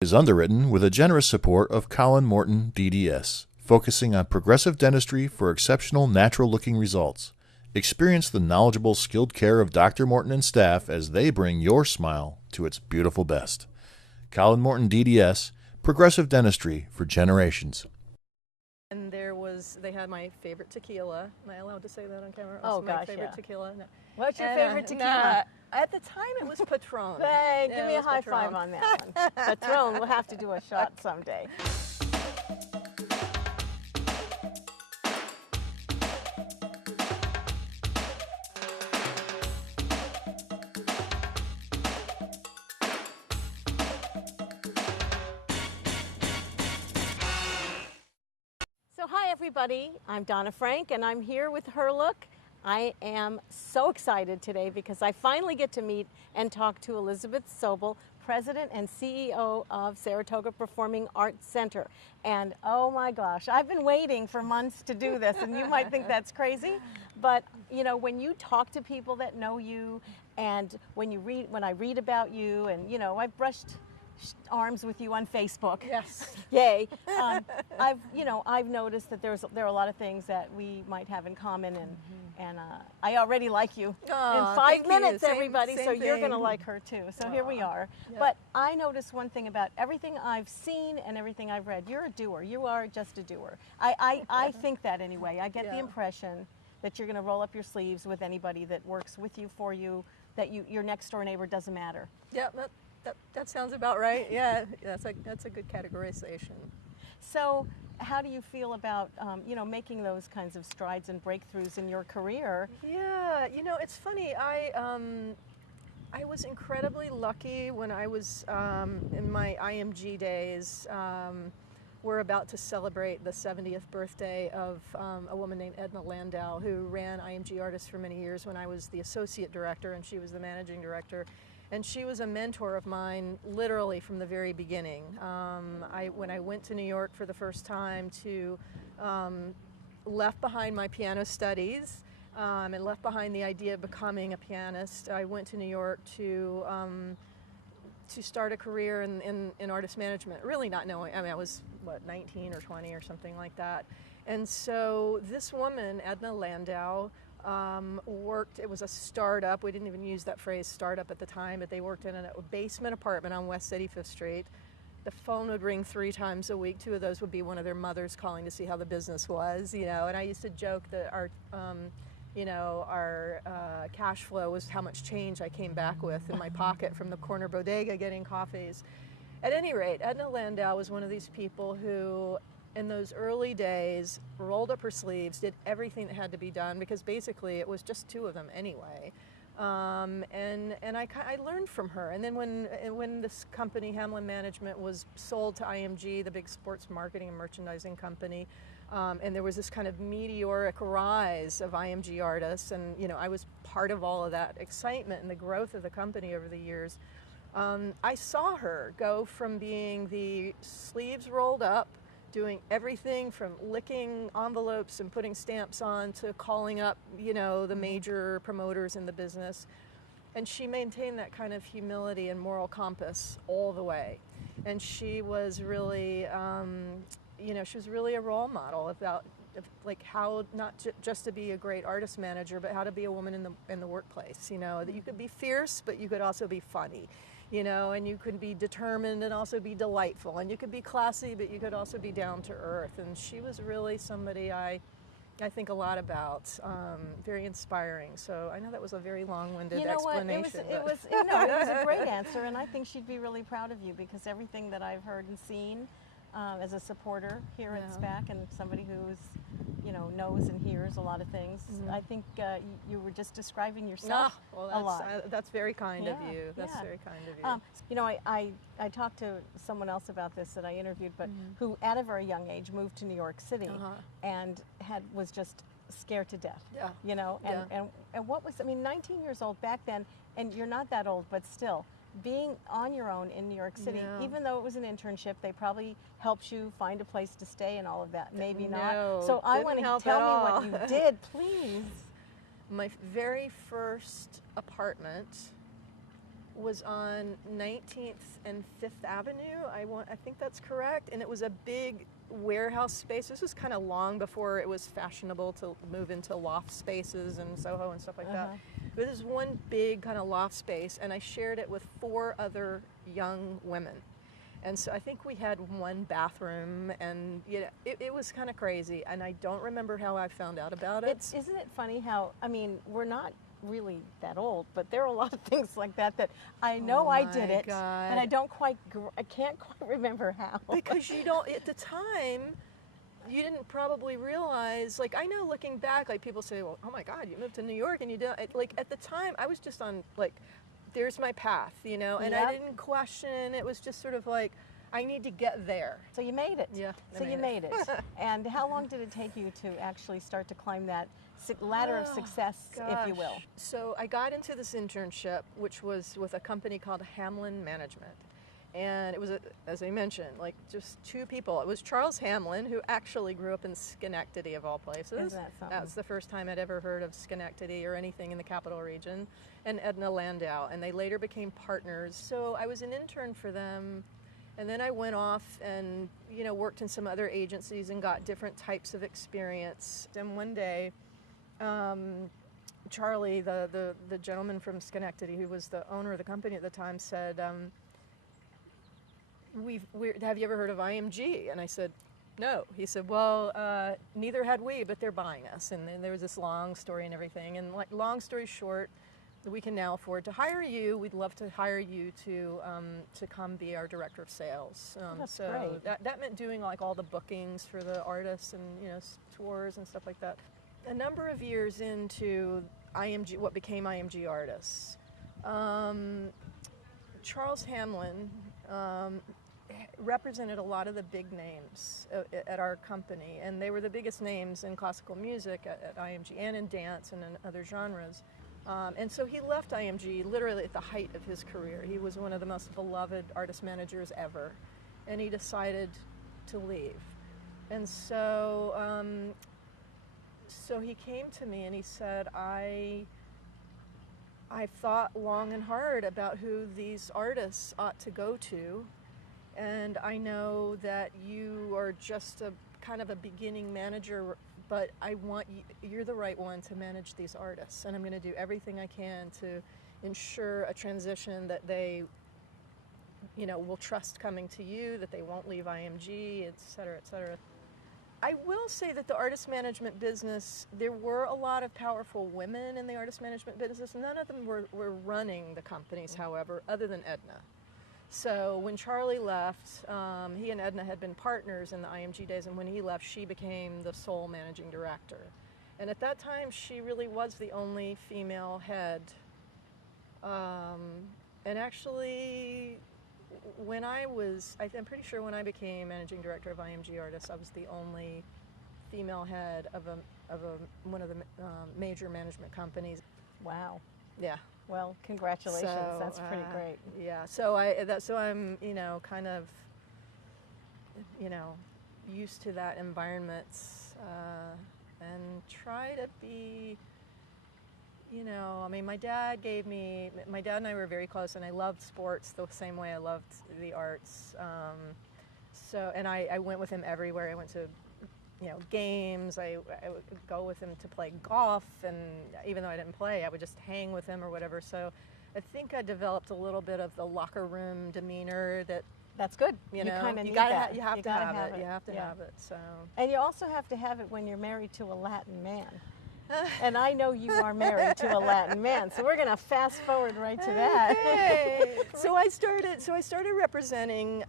Is underwritten with a generous support of Colin Morton DDS, focusing on progressive dentistry for exceptional natural-looking results. Experience the knowledgeable, skilled care of Dr. Morton and staff as they bring your smile to its beautiful best. Colin Morton DDS, progressive dentistry for generations. And they had my favorite tequila. Am I allowed to say that on camera? Oh, my gosh, favorite yeah. tequila. No. What's your favorite tequila? At the time, it was Patron. Hey, Yeah, give me it a was high Patron. five on that one. Patron, we'll have to do a shot someday. So hi everybody, I'm Donna Frank and I'm here with Her Look. I am so excited today because I finally get to meet and talk to Elizabeth Sobol, President and CEO of Saratoga Performing Arts Center. And oh my gosh, I've been waiting for months to do this, and you might think that's crazy, but you know, when you talk to people that know you and when I read about you, and you know, I've brushed arms with you on Facebook. Yes. Yay. I've noticed that there are a lot of things that we might have in common, and I already like you. Aw, in 5 thank you. minutes, Same- everybody, same so you're going to thing. like her too. So here we are. Yep. But I noticed one thing about everything I've seen and everything I've read. You're a doer. You are just a doer. I think that anyway. I get the Yeah. impression that you're going to roll up your sleeves with anybody that works with you, for you, that your next door neighbor doesn't matter. Yeah, that sounds about right. Yeah, that's a good categorization. So how do you feel about making those kinds of strides and breakthroughs in your career? Yeah, you know, it's funny. I was incredibly lucky when I was in my IMG days. We're about to celebrate the 70th birthday of a woman named Edna Landau, who ran IMG Artists for many years when I was the associate director and she was the managing director. And she was a mentor of mine literally from the very beginning. When I went to New York for the first time left behind my piano studies and left behind the idea of becoming a pianist. I went to New York to start a career in artist management, really not knowing. I mean, I was, 19 or 20 or something like that. And so this woman, Edna Landau, worked, it was a startup. We didn't even use that phrase startup at the time, but they worked in a basement apartment on West 85th Street. The phone would ring 3 times a week. 2 of those would be one of their mothers calling to see how the business was, you know. And I used to joke that our cash flow was how much change I came back with in my pocket from the corner bodega getting coffees. At any rate, Edna Landau was one of these people who, in those early days, rolled up her sleeves, did everything that had to be done, because basically it was just 2 of them anyway. And I learned from her. And then when this company, Hamlin Management, was sold to IMG, the big sports marketing and merchandising company, and there was this kind of meteoric rise of IMG artists, and you know, I was part of all of that excitement and the growth of the company over the years. I saw her go from being the sleeves rolled up, doing everything from licking envelopes and putting stamps on to calling up, you know, the major promoters in the business. And she maintained that kind of humility and moral compass all the way. And she was really, she was really a role model about like how not just to be a great artist manager, but how to be a woman in the workplace. You know, that you could be fierce, but you could also be funny. You know, and you could be determined and also be delightful, and you could be classy, but you could also be down to earth. And she was really somebody I think a lot about, very inspiring. So I know that was a very long-winded explanation. It was a great answer, and I think she'd be really proud of you, because everything that I've heard and seen as a supporter here at SPAC, and somebody who's, knows and hears a lot things, I think you were just describing yourself a lot. That's very kind of you. That's very kind of you. I talked to someone else about this that I interviewed, but who at a very young age moved to New York City and was just scared to death. And what was, 19 years old back then, and you're not that old, but still, being on your own in New York City, even though it was an internship, they probably helped you find a place to stay and all of that. Maybe not. So I want to tell me what you did, please. My very first apartment was on 19th and 5th Avenue. I think that's correct. And it was a big warehouse space. This was kind of long before it was fashionable to move into loft spaces and Soho and stuff like that. But this was one big kind of loft space, and I shared it with 4 other young women. And so I think we had one bathroom, and it was kind of crazy. And I don't remember how I found out about it. Isn't it funny how, I mean, we're not really that old, but there are a lot of things like that I know I did it, God. and I can't quite remember how. Because you don't, at the time, you didn't probably realize, like, I know looking back, like, people say, well, oh my God, you moved to New York and you did, like, at the time, I was just on, like, there's my path, and I didn't question. It was just sort of like, I need to get there. So you made it. Yeah. So you made it. And how long did it take you to actually start to climb that ladder of success, if you will? So I got into this internship, which was with a company called Hamlin Management. And it was, as I mentioned, like just 2 people. It was Charles Hamlin, who actually grew up in Schenectady, of all places. Isn't that something? That was the first time I'd ever heard of Schenectady or anything in the capital region. And Edna Landau, and they later became partners. So I was an intern for them, and then I went off and worked in some other agencies and got different types of experience. And one day, Charlie, the gentleman from Schenectady, who was the owner of the company at the time, said, have you ever heard of IMG? And I said, no. He said, well, neither had we, but they're buying us. And then there was this long story and everything. And like, long story short, we can now afford to hire you. We'd love to hire you to come be our director of sales. That's so great. That meant doing like all the bookings for the artists and tours and stuff like that. A number of years into IMG, what became IMG Artists, Charles Hamlin represented a lot of the big names at our company, and they were the biggest names in classical music at IMG and in dance and in other genres. And so he left IMG literally at the height of his career. He was one of the most beloved artist managers ever, and he decided to leave. And so he came to me and he said, I've thought long and hard about who these artists ought to go to, and I know that you are just a kind of a beginning manager, but I want you're the right one to manage these artists, and I'm going to do everything I can to ensure a transition that they will trust coming to you, that they won't leave IMG, et cetera, et cetera. I will say that the artist management business, there were a lot of powerful women in the artist management business. None of them were running the companies, however, other than Edna. So when Charlie left, he and Edna had been partners in the IMG days, and when he left, she became the sole managing director. And at that time, she really was the only female head. And actually, I'm pretty sure when I became managing director of IMG Artists, I was the only female head of one of the major management companies. Wow. Yeah. Well, congratulations. So, that's pretty great. Yeah. So I'm kind of used to that environment, and try to be. My dad and I were very close, and I loved sports the same way I loved the arts. And I went with him everywhere. I went to, games. I would go with him to play golf, and even though I didn't play, I would just hang with him or whatever. So I think I developed a little bit of the locker room demeanor That's good. you kind of you need gotta that. you have You to gotta have it. it. You have to Yeah. have it. So. And you also have to have it when you're married to a Latin man. And I know you are married to a Latin man, so we're going to fast forward right to that. Okay. So I started representing,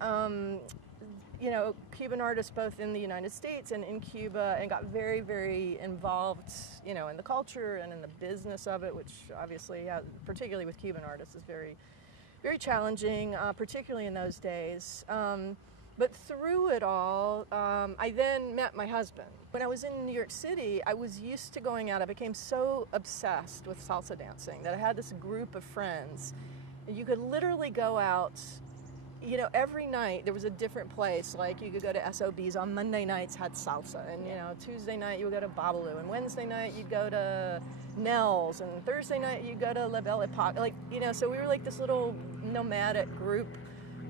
Cuban artists both in the United States and in Cuba, and got very, very involved, in the culture and in the business of it, which obviously, particularly with Cuban artists, is very, very challenging, particularly in those days. But through it all, I then met my husband. When I was in New York City, I was used to going out. I became so obsessed with salsa dancing that I had this group of friends. And you could literally go out you know, every night there was a different place. Like you could go to SOB's on Monday nights, had salsa, and you know, Tuesday night you would go to Babalu, and Wednesday night you'd go to Nell's, and Thursday night you'd go to La Belle Epoque. Like, you know, so we were like this little nomadic group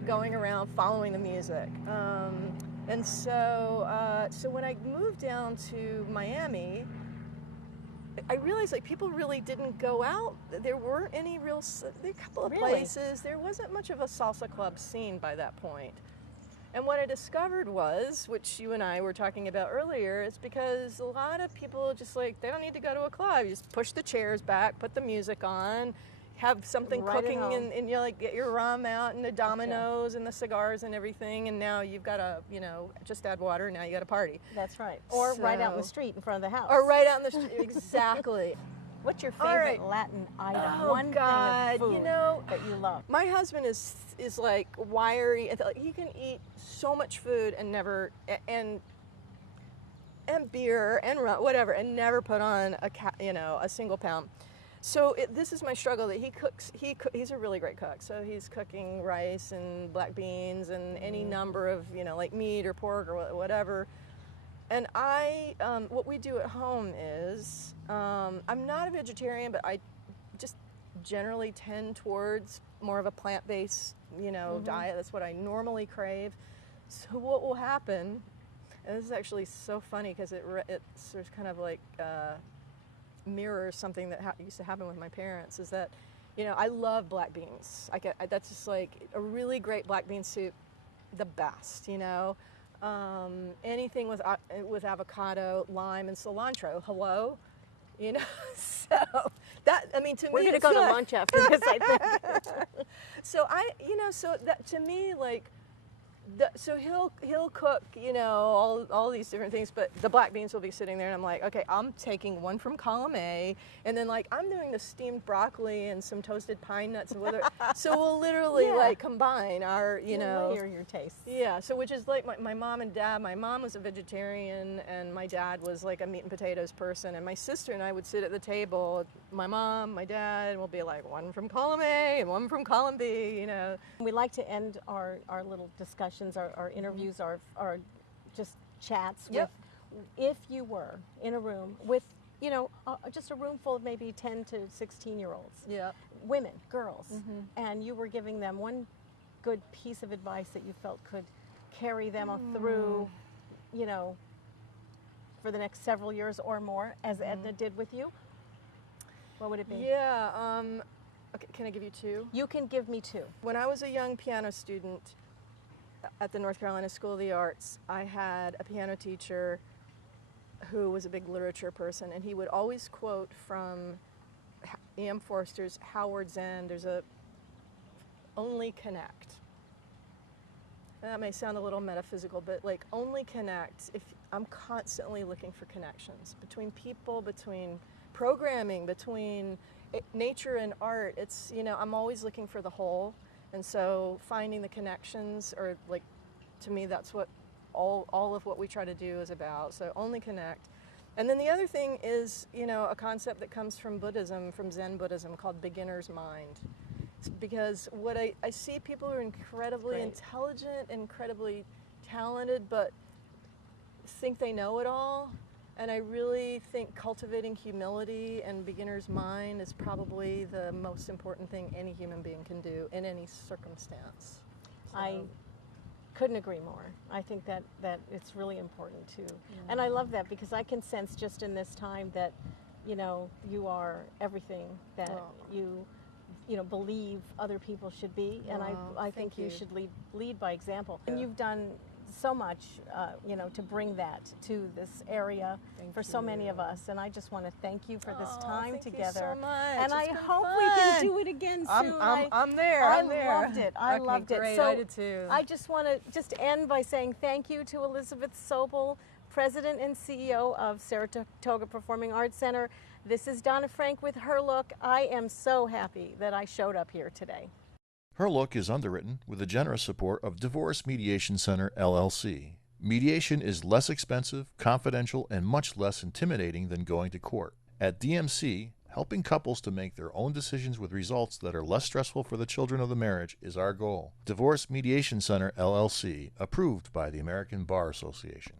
going around following the music. And so when I moved down to Miami, I realized like people really didn't go out. There weren't any there were a couple of places. There wasn't much of a salsa club scene by that point. And what I discovered was, which you and I were talking about earlier, is because a lot of people just like, they don't need to go to a club. You just push the chairs back, put the music on, have something cooking, and you know, like get your rum out and the dominoes and the cigars and everything, and now you've got a, you know, just add water, now you got a party. That's right. Or right out in the street in front of the house. Or right out in the street, exactly. What's your favorite Latin item? Oh, One God, thing of food you know, that you love. My husband is like wiry. He can eat so much food and never, and beer and rum, whatever, and never put on a single pound. So this is my struggle, that he cooks. He's a really great cook. So he's cooking rice and black beans and any number of, you know, like meat or pork or whatever. And what we do at home is, I'm not a vegetarian, but I just generally tend towards more of a plant-based, you know, diet. That's what I normally crave. So what will happen, and this is actually so funny because it's sort of kind of like mirrors something that used to happen with my parents, is that, you know, I love black beans. That's just like a really great black bean soup, the best, you know. Anything with avocado, lime, and cilantro. Hello, you know. So that, I mean, to me, we're going to go to lunch after this, I think. So that to me, like, so he'll cook, you know, all these different things, but the black beans will be sitting there, and I'm like, okay, I'm taking one from column A, and then like I'm doing the steamed broccoli and some toasted pine nuts and whatever. So we'll literally like combine our, you know, layer your tastes. Yeah. So which is like my mom and dad. My mom was a vegetarian, and my dad was like a meat and potatoes person. And my sister and I would sit at the table, my mom, my dad, and we'll be like, one from column A and one from column B, you know. We like to end our little discussions, our interviews, our just chats with, if you were in a room with, you know, just a room full of maybe 10 to 16-year-olds, women, girls, and you were giving them one good piece of advice that you felt could carry them through, you know, for the next several years or more, as Edna did with you, what would it be? Yeah. Okay, can I give you two? You can give me two. When I was a young piano student at the North Carolina School of the Arts, I had a piano teacher who was a big literature person, and he would always quote from E.M. Forster's Howard's End. There's a only connect. That may sound a little metaphysical, but like only connect. If I'm constantly looking for connections between people, between programming, between nature and art. It's, you know, I'm always looking for the whole. And so finding the connections, or like, to me, that's what all of what we try to do is about. So only connect. And then the other thing is, you know, a concept that comes from Buddhism, from Zen Buddhism, called beginner's mind. It's because what I see people who are incredibly intelligent, incredibly talented, but think they know it all. And I really think cultivating humility and beginner's mind is probably the most important thing any human being can do in any circumstance. So. I couldn't agree more. I think that it's really important too. And I love that, because I can sense just in this time that, you know, you are everything that you know, believe other people should be. And I think you should lead by example. And you've done so much, you know, to bring that to this area for so many of us, and I just want to thank you for this time together. Thank you so much. And I hope fun. we can do it again soon. I'm there. I loved it. I loved it. Great. So I did too. I just want to end by saying thank you to Elizabeth Sobol, President and CEO of Saratoga Performing Arts Center. This is Donna Frank with Her Look. I am so happy that I showed up here today. Her Look is underwritten with the generous support of Divorce Mediation Center, LLC. Mediation is less expensive, confidential, and much less intimidating than going to court. At DMC, Helping couples to make their own decisions with results that are less stressful for the children of the marriage is our goal. Divorce Mediation Center, LLC, approved by the American Bar Association.